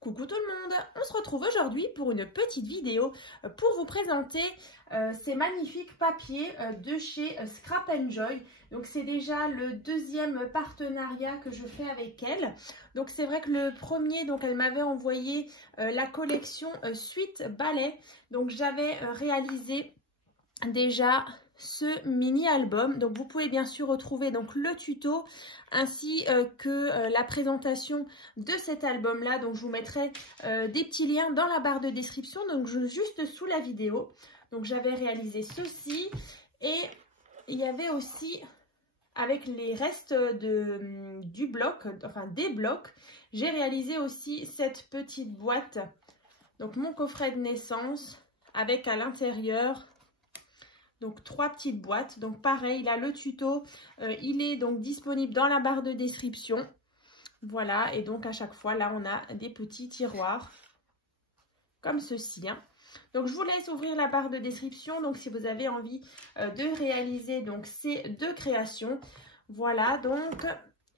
Coucou tout le monde, on se retrouve aujourd'hui pour une petite vidéo pour vous présenter ces magnifiques papiers de chez Scrap Joy. Donc c'est déjà le deuxième partenariat que je fais avec elle. Donc c'est vrai que le premier, donc elle m'avait envoyé la collection Suite Ballet. Donc j'avais réalisé déjà ce mini album. Donc vous pouvez bien sûr retrouver donc le tuto ainsi que la présentation de cet album là. Donc je vous mettrai des petits liens dans la barre de description, donc juste sous la vidéo. Donc j'avais réalisé ceci et il y avait aussi avec les restes du bloc, enfin des blocs, j'ai réalisé aussi cette petite boîte, donc mon coffret de naissance avec à l'intérieur donc 3 petites boîtes. Donc pareil, là le tuto il est donc disponible dans la barre de description. Voilà, et donc à chaque fois là on a des petits tiroirs comme ceci, hein. Donc je vous laisse ouvrir la barre de description, donc si vous avez envie de réaliser donc ces deux créations. Voilà donc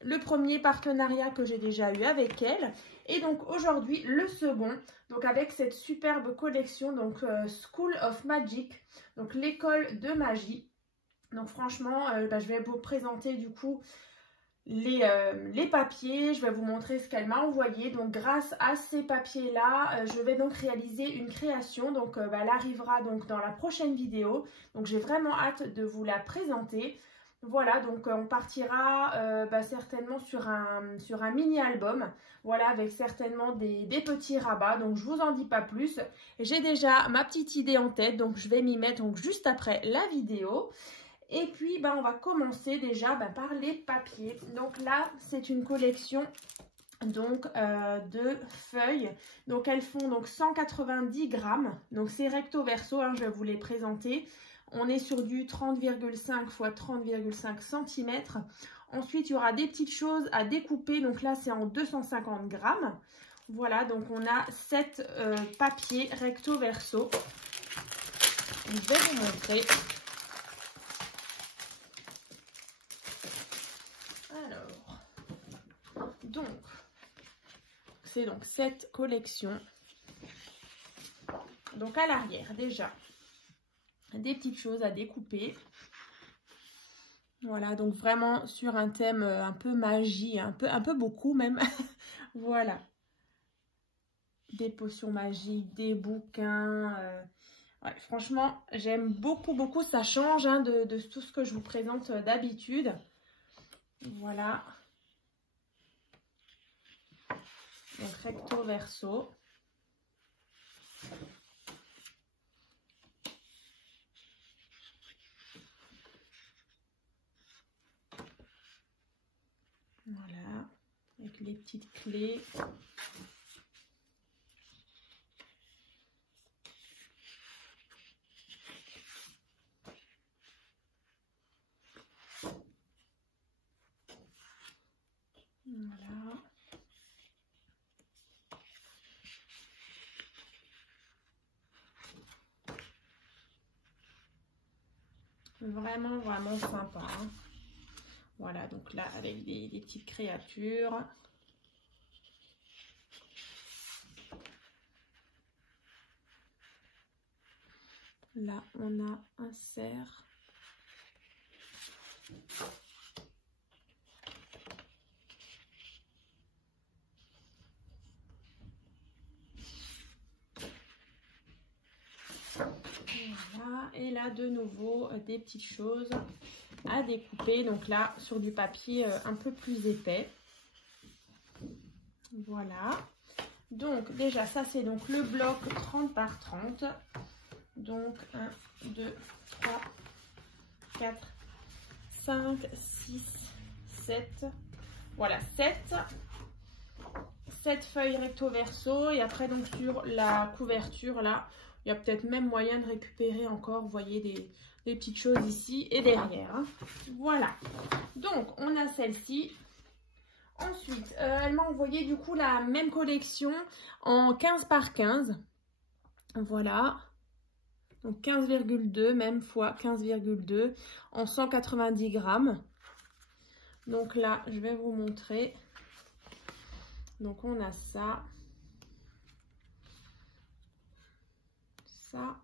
le premier partenariat que j'ai déjà eu avec elle. Et donc aujourd'hui le second, donc avec cette superbe collection, donc School of Magic, donc l'école de magie. Donc franchement, je vais vous présenter du coup les papiers, je vais vous montrer ce qu'elle m'a envoyé. Donc grâce à ces papiers là, je vais donc réaliser une création. Donc elle arrivera donc dans la prochaine vidéo. Donc j'ai vraiment hâte de vous la présenter. Voilà, donc on partira certainement sur un mini album, voilà, avec certainement des petits rabats. Donc je vous en dis pas plus, j'ai déjà ma petite idée en tête, donc je vais m'y mettre donc juste après la vidéo. Et puis on va commencer déjà par les papiers. Donc là c'est une collection donc de feuilles, donc elles font donc 190 grammes, donc c'est recto verso, hein, je vais vous les présenter. On est sur du 30,5 x 30,5 cm. Ensuite, il y aura des petites choses à découper. Donc là, c'est en 250 grammes. Voilà, donc on a 7 papiers recto verso. Je vais vous montrer. Alors, donc, c'est donc cette collection. Donc à l'arrière, déjà, des petites choses à découper. Voilà, donc vraiment sur un thème un peu magie, un peu beaucoup même. Voilà, des potions magiques, des bouquins. Ouais, franchement, j'aime beaucoup. Ça change hein, de tout ce que je vous présente d'habitude. Voilà. Donc recto verso. Voilà, avec les petites clés. Voilà. Vraiment sympa, hein. Voilà, donc là, avec des petites créatures. Là, on a un cerf. Voilà, et là, de nouveau, des petites choses à découper. Donc là, sur du papier un peu plus épais. Voilà. Donc déjà, ça c'est donc le bloc 30 par 30. Donc 1, 2, 3, 4, 5, 6, 7. Voilà, 7 feuilles recto verso. Et après, donc sur la couverture, là, il y a peut-être même moyen de récupérer encore, vous voyez, des petites choses ici et derrière, hein. Voilà. Donc, on a celle-ci. Ensuite, elle m'a envoyé du coup la même collection en 15 par 15. Voilà. Donc 15,2, même fois 15,2 en 190 grammes. Donc là, je vais vous montrer. Donc on a ça. ça.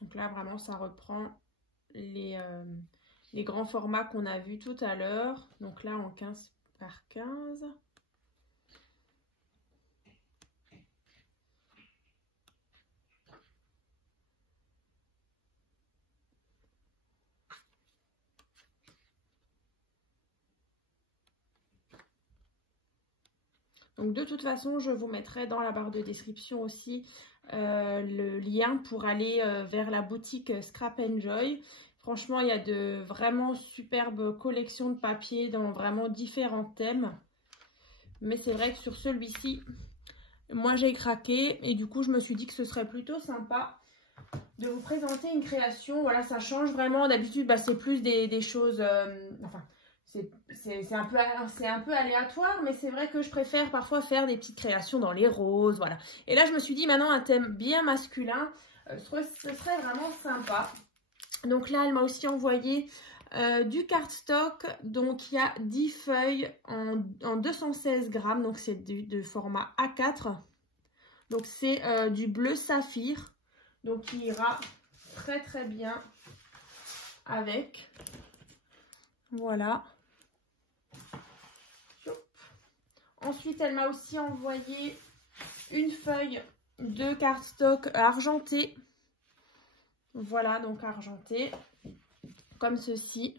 Donc là, vraiment, ça reprend les grands formats qu'on a vus tout à l'heure. Donc là, en 15 par 15. Donc de toute façon, je vous mettrai dans la barre de description aussi le lien pour aller vers la boutique Scrap Enjoy. Franchement, il y a de vraiment superbes collections de papier dans vraiment différents thèmes. Mais c'est vrai que sur celui-ci, moi j'ai craqué et du coup je me suis dit que ce serait plutôt sympa de vous présenter une création. Voilà, ça change vraiment. D'habitude, c'est plus des choses... enfin, c'est un peu aléatoire, mais c'est vrai que je préfère parfois faire des petites créations dans les roses, voilà. Et là, je me suis dit, maintenant, un thème bien masculin, ce serait vraiment sympa. Donc là, elle m'a aussi envoyé du cardstock. Donc, il y a 10 feuilles en 216 grammes. Donc, c'est de format A4. Donc, c'est du bleu saphir. Donc, qui ira très, très bien avec. Voilà. Ensuite, elle m'a aussi envoyé une feuille de cardstock argenté. Voilà, donc argenté, comme ceci.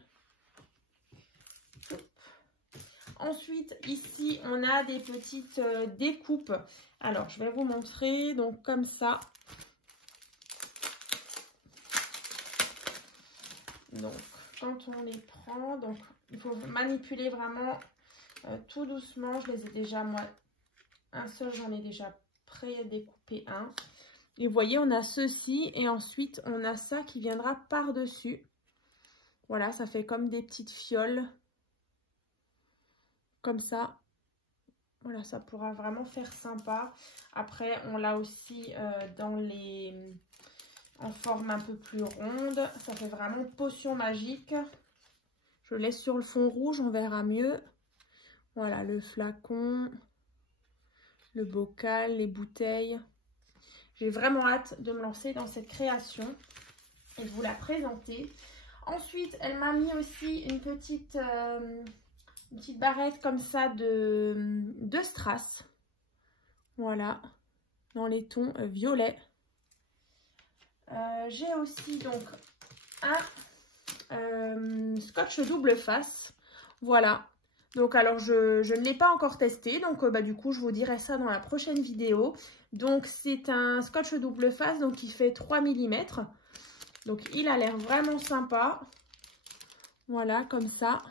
Ensuite, ici, on a des petites découpes. Alors, je vais vous montrer, donc comme ça. Donc, quand on les prend, donc il faut manipuler vraiment tout doucement. Je les ai déjà, moi, un seul, j'en ai déjà pré-découpé un. Et vous voyez, on a ceci et ensuite, on a ça qui viendra par-dessus. Voilà, ça fait comme des petites fioles. Comme ça. Voilà, ça pourra vraiment faire sympa. Après, on l'a aussi en forme un peu plus ronde. Ça fait vraiment potion magique. Je laisse sur le fond rouge, on verra mieux. Voilà, le flacon, le bocal, les bouteilles. J'ai vraiment hâte de me lancer dans cette création et de vous la présenter. Ensuite, elle m'a mis aussi une petite barrette comme ça de strass. Voilà, dans les tons violets. J'ai aussi donc un scotch double face. Voilà. Donc alors je ne l'ai pas encore testé, donc du coup je vous dirai ça dans la prochaine vidéo. Donc c'est un scotch double face, donc il fait 3 mm. Donc il a l'air vraiment sympa. Voilà, comme ça.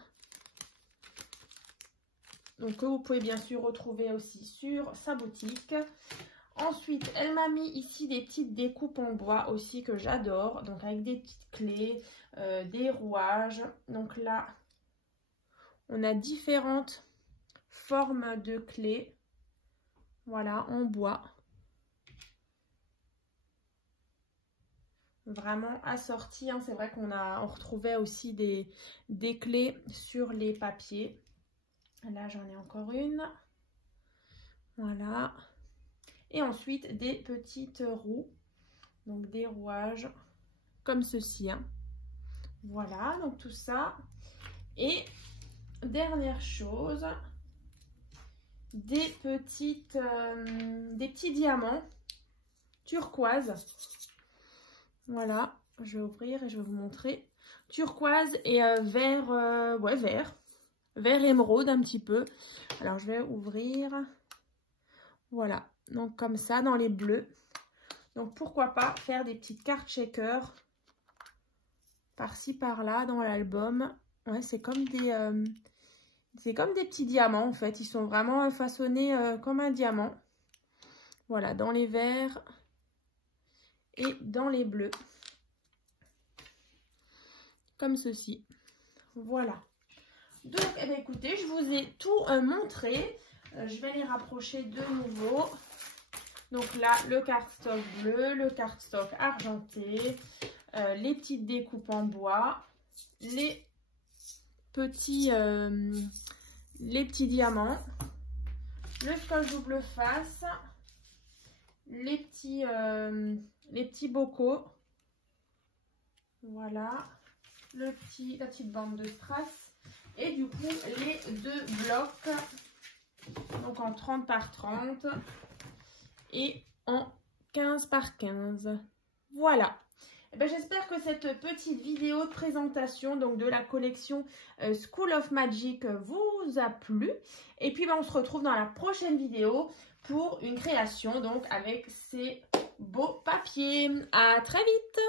Donc vous pouvez bien sûr retrouver aussi sur sa boutique. Ensuite, elle m'a mis ici des petites découpes en bois aussi que j'adore. Donc avec des petites clés, des rouages. Donc là, on a différentes formes de clés. Voilà, en bois. Vraiment assorti, hein. C'est vrai qu'on retrouvait aussi des clés sur les papiers. Là, j'en ai encore une. Voilà. Et ensuite, des petites roues. Donc, des rouages comme ceci. Hein. Voilà, donc tout ça. Et dernière chose, des petits diamants turquoise. Voilà, je vais ouvrir et je vais vous montrer. Turquoise et vert, vert émeraude un petit peu. Alors, je vais ouvrir. Voilà, donc comme ça, dans les bleus. Donc, pourquoi pas faire des petites cartes shaker par-ci, par-là, dans l'album. Ouais, c'est comme des petits diamants, en fait. Ils sont vraiment façonnés comme un diamant. Voilà, dans les verts et dans les bleus. Comme ceci. Voilà. Donc, eh bien, écoutez, je vous ai tout montré. Je vais les rapprocher de nouveau. Donc là, le cardstock bleu, le cardstock argenté. les petites découpes en bois, les petits diamants, le scotch double face, les petits bocaux, voilà, la petite bande de strass et du coup les 2 blocs, donc en 30 par 30 et en 15 par 15. Voilà. J'espère que cette petite vidéo de présentation donc de la collection School of Magic vous a plu. Et puis on se retrouve dans la prochaine vidéo pour une création donc avec ces beaux papiers. À très vite!